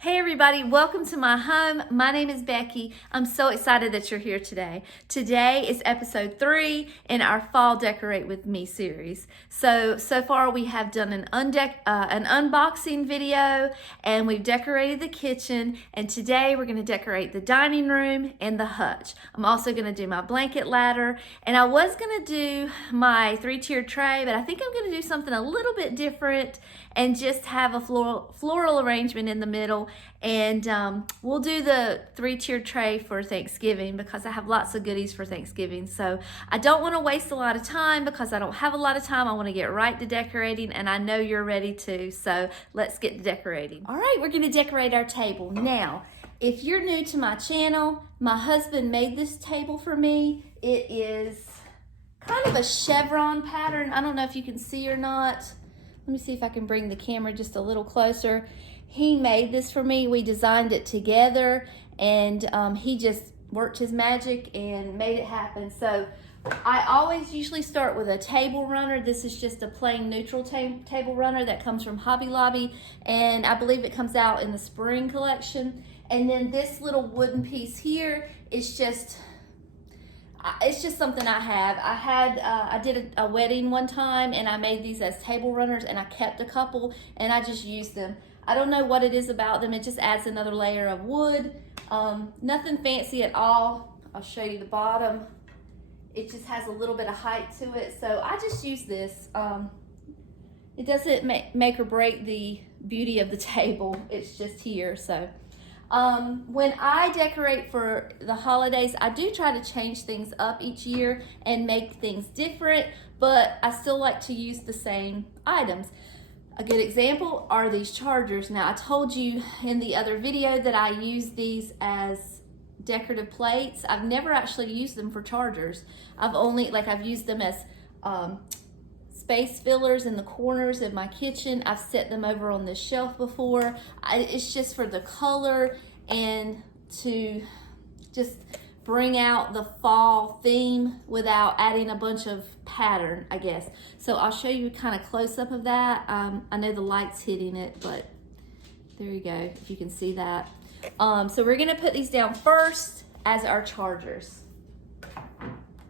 Hey everybody, welcome to my home. My name is Becky. I'm so excited that you're here today. Today is episode 3 in our Fall Decorate With Me series. So far we have done an unboxing video and we've decorated the kitchen, and today we're going to decorate the dining room and the hutch. I'm also going to do my blanket ladder, and I was going to do my 3-tiered tray, but I think I'm going to do something a little bit different and just have a floral arrangement in the middle. And we'll do the 3-tiered tray for Thanksgiving because I have lots of goodies for Thanksgiving. So I don't want to waste a lot of time because I don't have a lot of time. I want to get right to decorating, and I know you're ready too. So let's get to decorating. All right, we're going to decorate our table. Now, if you're new to my channel, my husband made this table for me. It is kind of a chevron pattern. I don't know if you can see or not. Let me see if I can bring the camera just a little closer. He made this for me. We designed it together, and he just worked his magic and made it happen. So I always usually start with a table runner. This is just a plain neutral table runner that comes from Hobby Lobby, and I believe it comes out in the spring collection. And then this little wooden piece here is just, it's just something I have. I did a wedding one time, and I made these as table runners, and I kept a couple, and I just used them. I don't know what it is about them. It just adds another layer of wood. Nothing fancy at all. I'll show you the bottom. It just has a little bit of height to it, so I just use this. It doesn't make or break the beauty of the table. It's just here. So when I decorate for the holidays, I do try to change things up each year and make things different, but I still like to use the same items. A good example are these chargers. Now, I told you in the other video that I use these as decorative plates. I've never actually used them for chargers. I've used them as space fillers in the corners of my kitchen. I've set them over on this shelf before. It's just for the color and to just bring out the fall theme without adding a bunch of pattern, I guess. So I'll show you kind of close up of that. I know the light's hitting it, but there you go, if you can see that. So we're gonna put these down first as our chargers.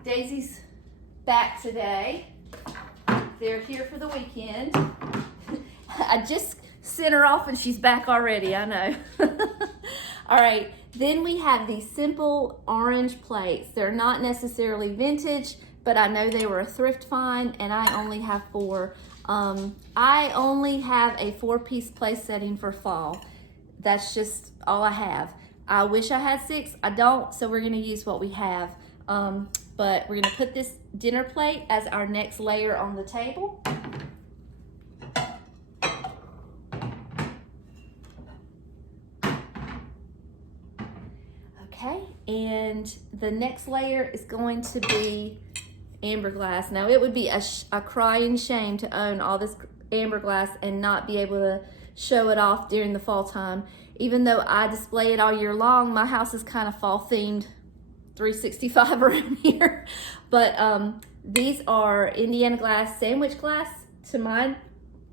Daisy's back today. They're here for the weekend. I just sent her off and she's back already, I know. All right, then we have these simple orange plates. They're not necessarily vintage, but I know they were a thrift find, and I only have 4. I only have a 4-piece place setting for fall. That's just all I have. I wish I had 6, I don't, so we're gonna use what we have. But we're gonna put this dinner plate as our next layer on the table. Okay, and the next layer is going to be amber glass. Now, it would be a crying shame to own all this amber glass and not be able to show it off during the fall time. Even though I display it all year long, my house is kind of fall themed 365 around here. But these are Indiana glass, sandwich glass. To my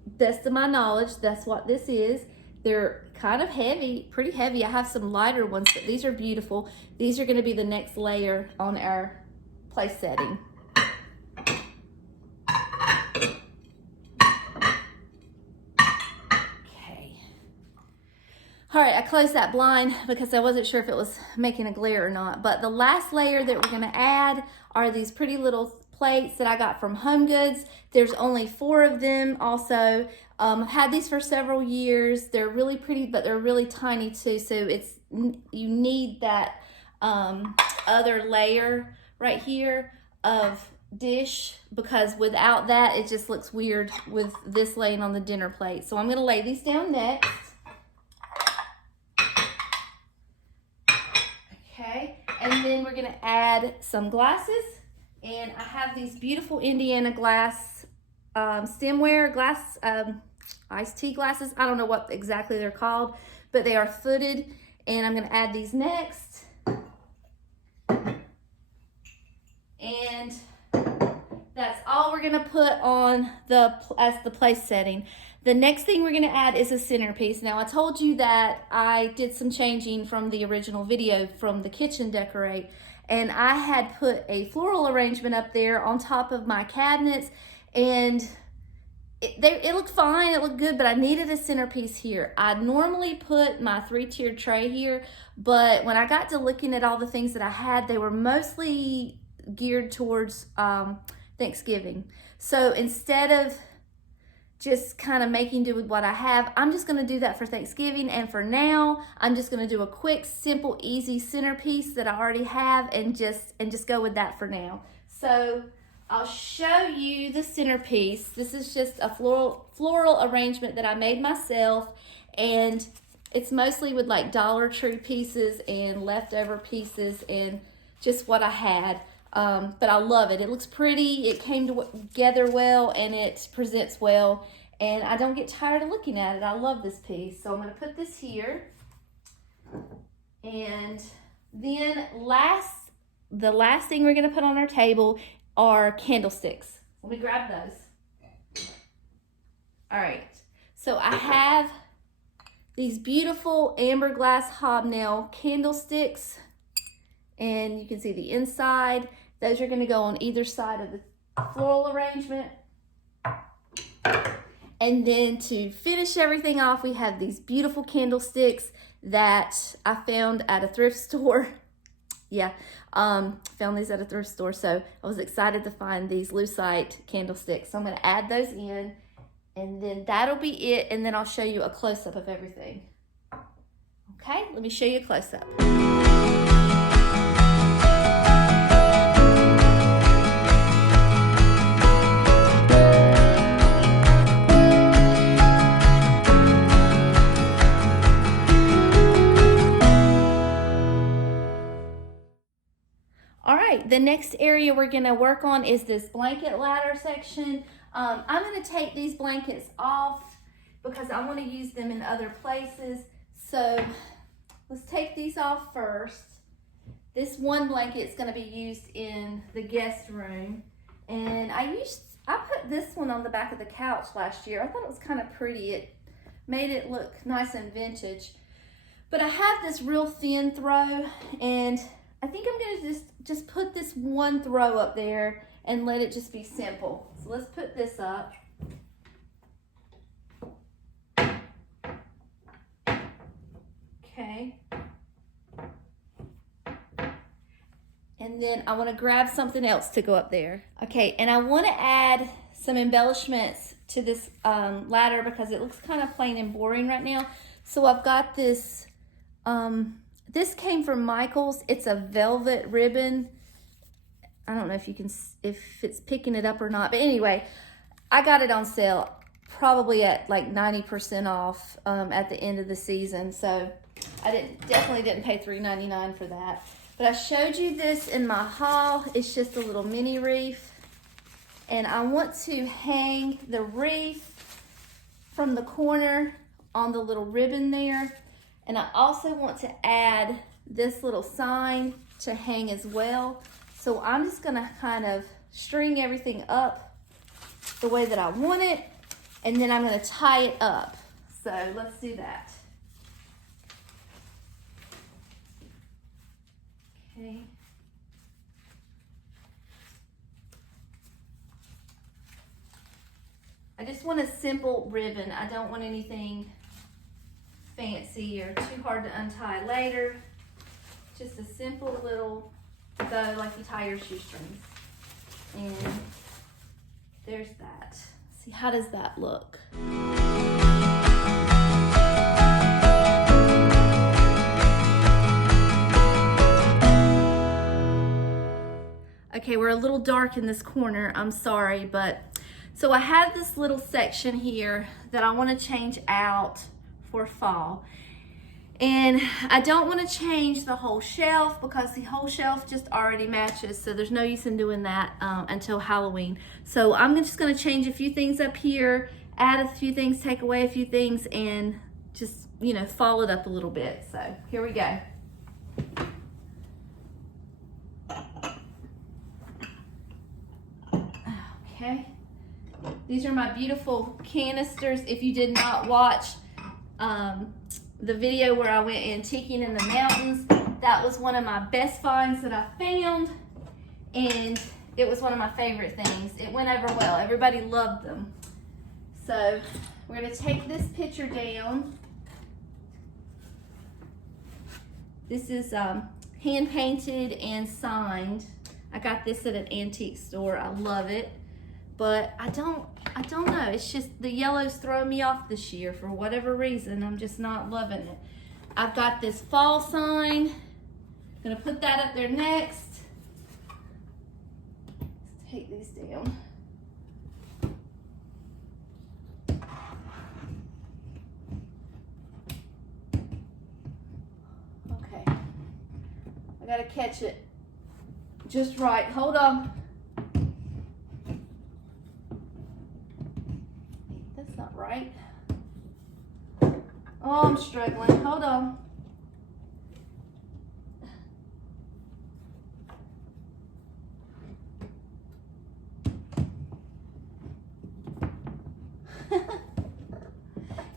best of my knowledge, that's what this is. They're kind of heavy, pretty heavy. I have some lighter ones, but these are beautiful. These are going to be the next layer on our place setting. Okay. All right, I closed that blind because I wasn't sure if it was making a glare or not. But the last layer that we're going to add are these pretty little plates that I got from Home Goods. There's only 4 of them also. I've had these for several years. They're really pretty, but they're really tiny too. So you need that other layer right here of dish, because without that, it just looks weird with this laying on the dinner plate. So I'm gonna lay these down next. Okay, and then we're gonna add some glasses. And I have these beautiful Indiana glass stemware glass, iced tea glasses. I don't know what exactly they're called, but they are footed. And I'm gonna add these next. And that's all we're gonna put on as the place setting. The next thing we're gonna add is a centerpiece. Now, I told you that I did some changing from the original video from the kitchen decorate, and I had put a floral arrangement up there on top of my cabinets, and it looked fine, it looked good, but I needed a centerpiece here. I normally put my 3-tiered tray here, but when I got to looking at all the things that I had, they were mostly geared towards Thanksgiving. So instead of just kind of making do with what I have, I'm just going to do that for Thanksgiving, and for now I'm just going to do a quick, simple, easy centerpiece that I already have and just go with that for now. So I'll show you the centerpiece. This is just a floral arrangement that I made myself, and it's mostly with like Dollar Tree pieces and leftover pieces and just what I had. But I love it. It looks pretty, it came together well, and it presents well, and I don't get tired of looking at it. I love this piece. So I'm going to put this here, and then the last thing we're going to put on our table are candlesticks. Let me grab those. All right, so I have these beautiful amber glass hobnail candlesticks, and you can see the inside. Those are going to go on either side of the floral arrangement. And then to finish everything off, we have these beautiful candlesticks that I found at a thrift store. Yeah, found these at a thrift store, so I was excited to find these lucite candlesticks. So I'm going to add those in, and then that'll be it, and then I'll show you a close-up of everything. Okay, let me show you a close-up. All right, the next area we're gonna work on is this blanket ladder section. I'm gonna take these blankets off because I wanna use them in other places. So let's take these off first. This one blanket is gonna be used in the guest room. And I put this one on the back of the couch last year. I thought it was kind of pretty. It made it look nice and vintage. But I have this real thin throw, and I think I'm gonna just put this one throw up there and let it just be simple. So let's put this up. Okay. And then I wanna grab something else to go up there. Okay, and I wanna add some embellishments to this ladder because it looks kind of plain and boring right now. So I've got this, this came from Michael's. It's a velvet ribbon. I don't know if it's picking it up or not, but anyway, I got it on sale, probably at like 90% off at the end of the season. So I definitely didn't pay $3.99 for that. But I showed you this in my haul. It's just a little mini wreath, and I want to hang the wreath from the corner on the little ribbon there. And I also want to add this little sign to hang as well. So I'm just gonna kind of string everything up the way that I want it, and then I'm gonna tie it up. So let's do that. Okay. I just want a simple ribbon. I don't want anything fancy or too hard to untie later. Just a simple little bow like you tie your shoestrings. And there's that. See, how does that look? Okay, we're a little dark in this corner. I'm sorry, but so I have this little section here that I want to change out for fall. And I don't want to change the whole shelf because the whole shelf just already matches, so there's no use in doing that until Halloween. So I'm just going to change a few things up here, add a few things, take away a few things, and just, you know, fall it up a little bit. So here we go. Okay. These are my beautiful canisters. If you did not watch the video where I went antiquing in the mountains, that was one of my best finds that I found, and it was one of my favorite things. It went over well. Everybody loved them. So we're going to take this picture down. This is hand painted and signed. I got this at an antique store. I love it, but I don't know. It's just the yellow's throwing me off this year for whatever reason. I'm just not loving it. I've got this fall sign. I'm gonna put that up there next. Let's take these down. Okay, I gotta catch it just right. Hold on. That's not right. Oh, I'm struggling. Hold on.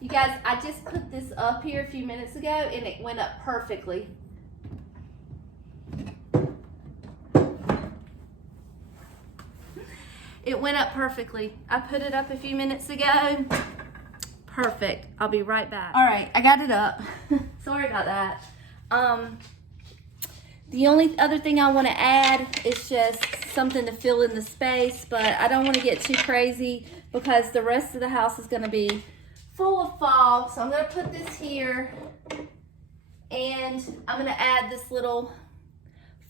You guys, I just put this up here a few minutes ago and it went up perfectly. It went up perfectly. I put it up a few minutes ago. Perfect. I'll be right back. All right, I got it up. Sorry about that. The only other thing I want to add is just something to fill in the space, but I don't want to get too crazy because the rest of the house is going to be full of fall. So I'm going to put this here, and I'm going to add this little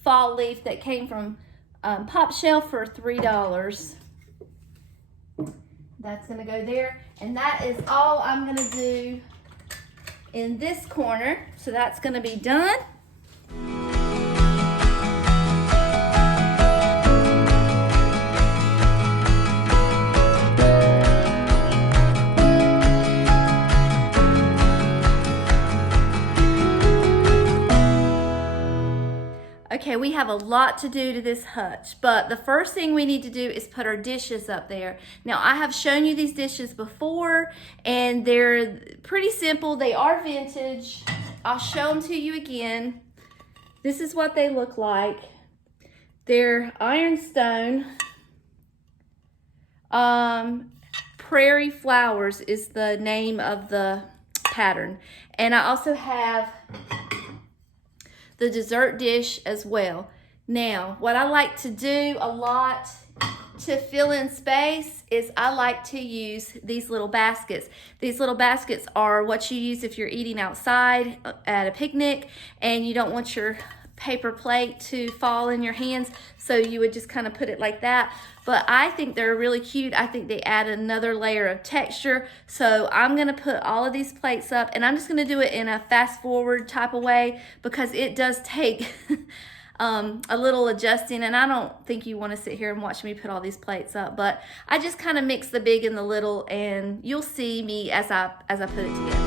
fall leaf that came from Pop Shelf for $3. That's going to go there, and that is all I'm going to do in this corner. So that's going to be done. Okay, we have a lot to do to this hutch, but the first thing we need to do is put our dishes up there. Now, I have shown you these dishes before, and they're pretty simple. They are vintage. I'll show them to you again. This is what they look like. They're ironstone. Prairie Flowers is the name of the pattern. And I also have the dessert dish as well. Now, what I like to do a lot to fill in space is I like to use these little baskets. These little baskets are what you use if you're eating outside at a picnic and you don't want your paper plate to fall in your hands, so you would just kind of put it like that. But I think they're really cute. I think they add another layer of texture. So I'm gonna put all of these plates up, and I'm just gonna do it in a fast forward type of way because it does take a little adjusting, and I don't think you want to sit here and watch me put all these plates up, but I just kind of mix the big and the little, and you'll see me as I put it together.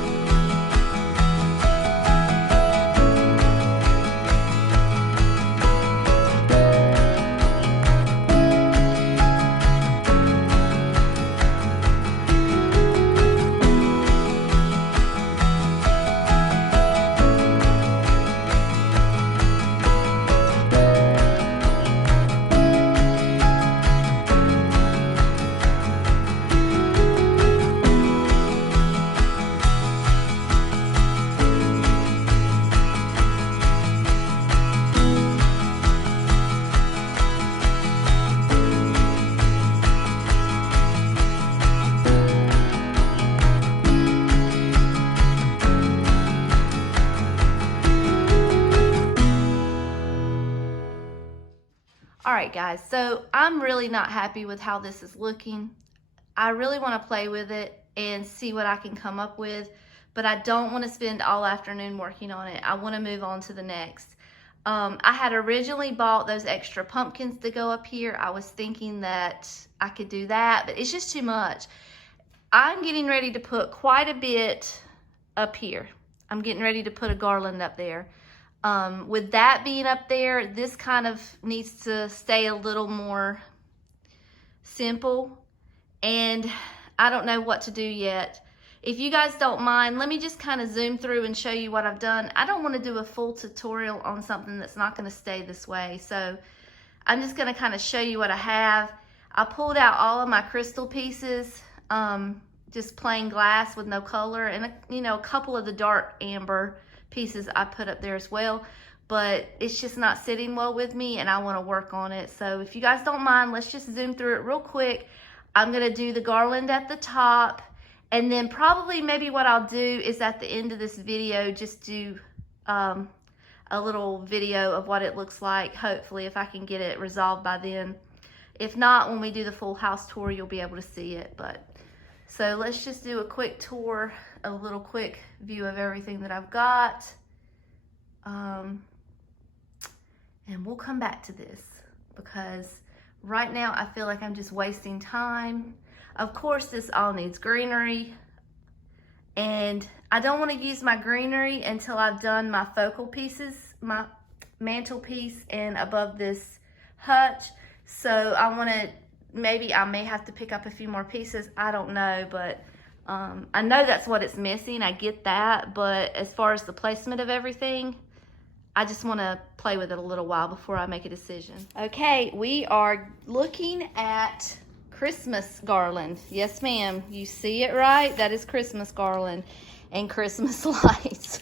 All right, guys, so I'm really not happy with how this is looking. I really want to play with it and see what I can come up with, but I don't want to spend all afternoon working on it. I want to move on to the next. I had originally bought those extra pumpkins to go up here. I was thinking that I could do that, but it's just too much. I'm getting ready to put quite a bit up here. I'm getting ready to put a garland up there. With that being up there, this kind of needs to stay a little more simple. and I don't know what to do yet. If you guys don't mind, let me just kind of zoom through and show you what I've done. I don't want to do a full tutorial on something that's not going to stay this way. So I'm just going to kind of show you what I have. I pulled out all of my crystal pieces, just plain glass with no color, and a couple of the dark amber pieces I put up there as well. But it's just not sitting well with me, and I want to work on it. So if you guys don't mind, let's just zoom through it real quick. I'm going to do the garland at the top. And then probably maybe what I'll do is at the end of this video, just do a little video of what it looks like, hopefully, if I can get it resolved by then. If not, when we do the full house tour, you'll be able to see it. So let's just do a quick tour, a little quick view of everything that I've got. And we'll come back to this because right now I feel like I'm just wasting time. Of course, this all needs greenery, and I don't want to use my greenery until I've done my focal pieces, my mantelpiece, and above this hutch. So I want to, maybe I may have to pick up a few more pieces. I don't know, but I know that's what it's missing. I get that, but as far as the placement of everything, I just want to play with it a little while before I make a decision. Okay, we are looking at Christmas garland. Yes, ma'am. You see it right? That is Christmas garland and Christmas lights.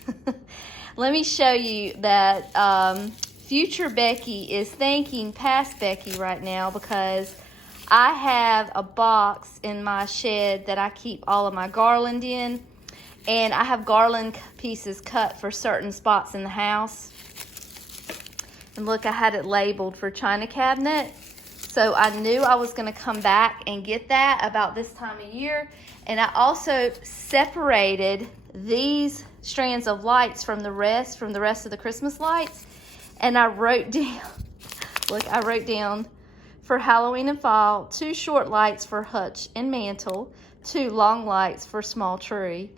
Let me show you that future Becky is thanking past Becky right now because I have a box in my shed that I keep all of my garland in, and I have garland pieces cut for certain spots in the house. And look, I had it labeled for china cabinet. So I knew I was going to come back and get that about this time of year. And I also separated these strands of lights from the rest of the Christmas lights. And I wrote down, look, I wrote down for Halloween and fall, 2 short lights for hutch and mantle, 2 long lights for small tree.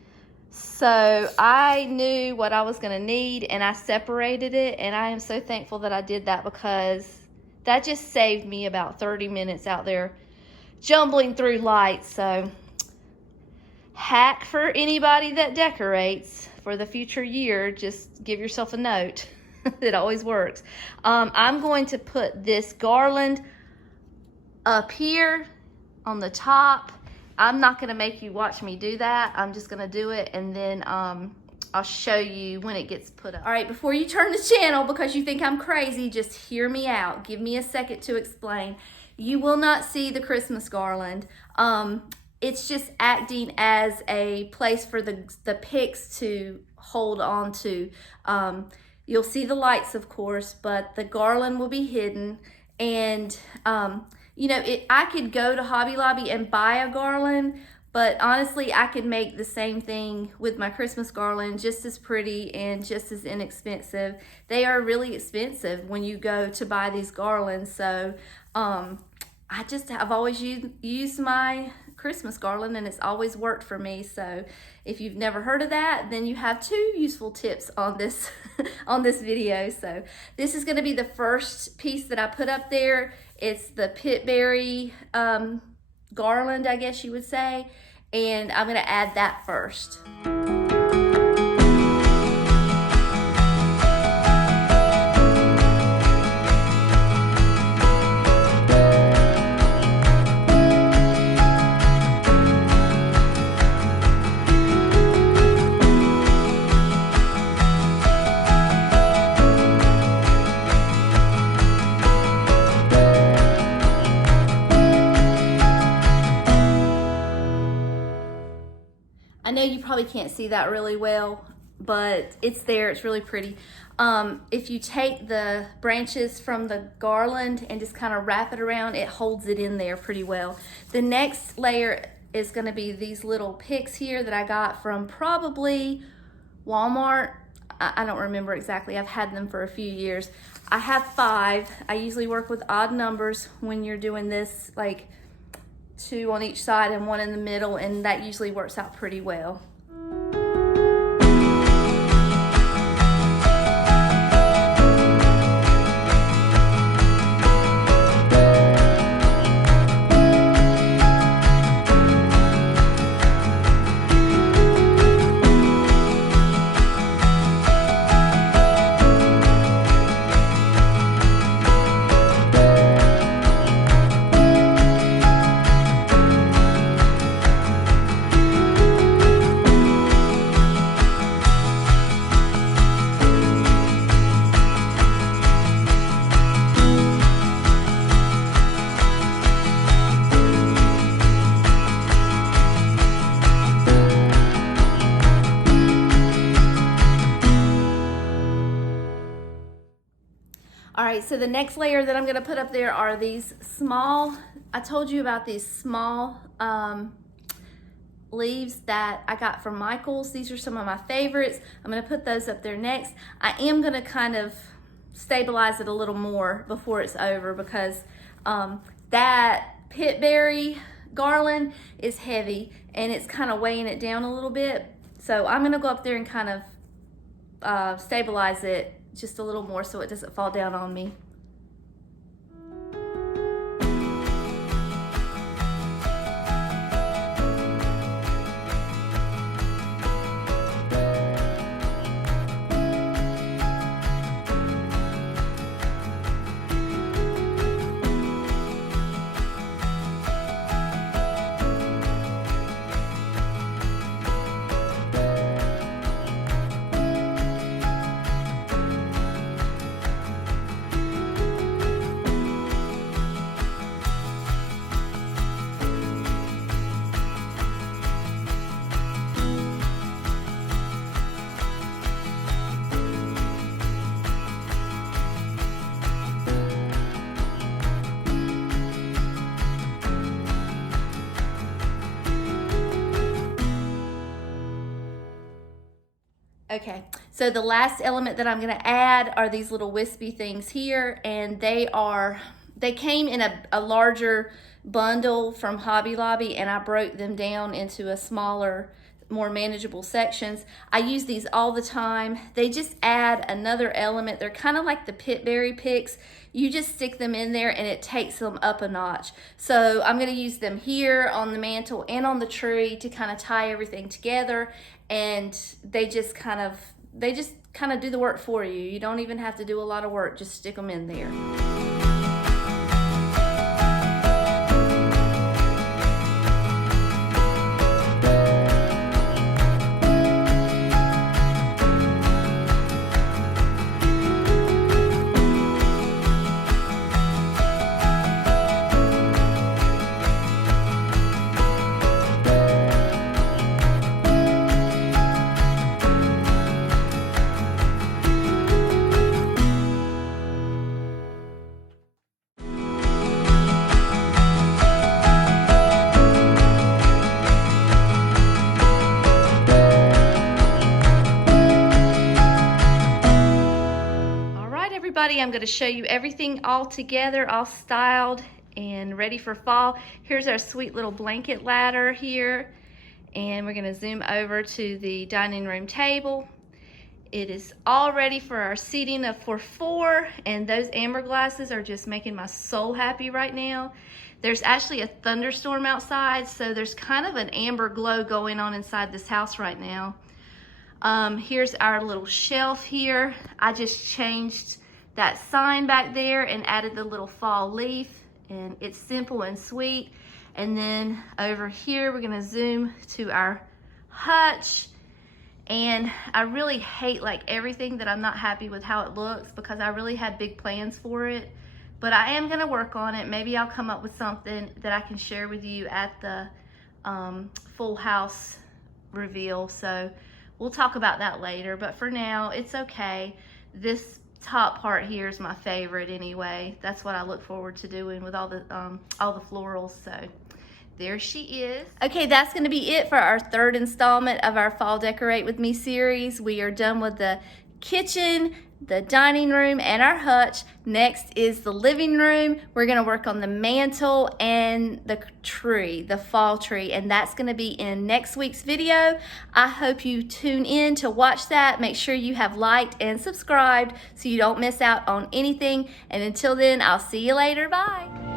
So I knew what I was going to need, and I separated it. And I am so thankful that I did that because that just saved me about 30 minutes out there jumbling through lights. So hack for anybody that decorates for the future year, just give yourself a note. It always works. I'm going to put this garland up here on the top. I'm not going to make you watch me do that. I'm just going to do it, and then I'll show you when it gets put up. All right, before you turn the channel because you think I'm crazy, just hear me out. Give me a second to explain. You will not see the Christmas garland. It's just acting as a place for the picks to hold on to. You'll see the lights, of course, but the garland will be hidden. And, I could go to Hobby Lobby and buy a garland, but honestly, I could make the same thing with my Christmas garland just as pretty and just as inexpensive. They are really expensive when you go to buy these garlands. So I've always used my Christmas garland, and it's always worked for me. So if you've never heard of that, then you have 2 useful tips on this on this video. So this is going to be the first piece that I put up there. It's the pitberry garland, I guess you would say, and I'm going to add that first. I know you probably can't see that really well, but it's there. It's really pretty. If you take the branches from the garland and just kind of wrap it around, it holds it in there pretty well. The next layer is going to be these little picks here that I got from probably Walmart. I don't remember exactly. I've had them for a few years. I have 5. I usually work with odd numbers when you're doing this, like 2 on each side and 1 in the middle, and that usually works out pretty well. right, so the next layer that I'm gonna put up there are these small, I told you about these small leaves that I got from Michael's. These are some of my favorites. I'm gonna put those up there next. I am gonna kind of stabilize it a little more before it's over because that pitberry garland is heavy and it's kind of weighing it down a little bit. So I'm gonna go up there and kind of stabilize it just a little more so it doesn't fall down on me. Okay, so the last element that I'm gonna add are these little wispy things here, and they came in a larger bundle from Hobby Lobby, and I broke them down into a smaller, more manageable sections. I use these all the time. They just add another element. They're kind of like the pitberry picks. You just stick them in there and it takes them up a notch. So I'm gonna use them here on the mantle and on the tree to kind of tie everything together, and they just kind of do the work for you. You don't even have to do a lot of work, just stick them in there. I'm going to show you everything all together, all styled and ready for fall. Here's our sweet little blanket ladder here, and we're going to zoom over to the dining room table. It is all ready for our seating for 4, and those amber glasses are just making my soul happy right now. There's actually a thunderstorm outside, so there's kind of an amber glow going on inside this house right now. Here's our little shelf here. I just changed that sign back there and added the little fall leaf, and it's simple and sweet. And then over here we're gonna zoom to our hutch, and I really hate like everything that I'm not happy with how it looks because I really had big plans for it, but I am gonna work on it. Maybe I'll come up with something that I can share with you at the full house reveal, so we'll talk about that later. But for now, it's okay. This top part here is my favorite anyway. That's what I look forward to doing with all the florals. So there she is. Okay, that's gonna be it for our 3rd installment of our Fall Decorate With Me series. We are done with the kitchen, the dining room, and our hutch. Next is the living room. We're gonna work on the mantle and the tree, the fall tree, and that's gonna be in next week's video. I hope you tune in to watch that. Make sure you have liked and subscribed so you don't miss out on anything. And until then, I'll see you later. Bye.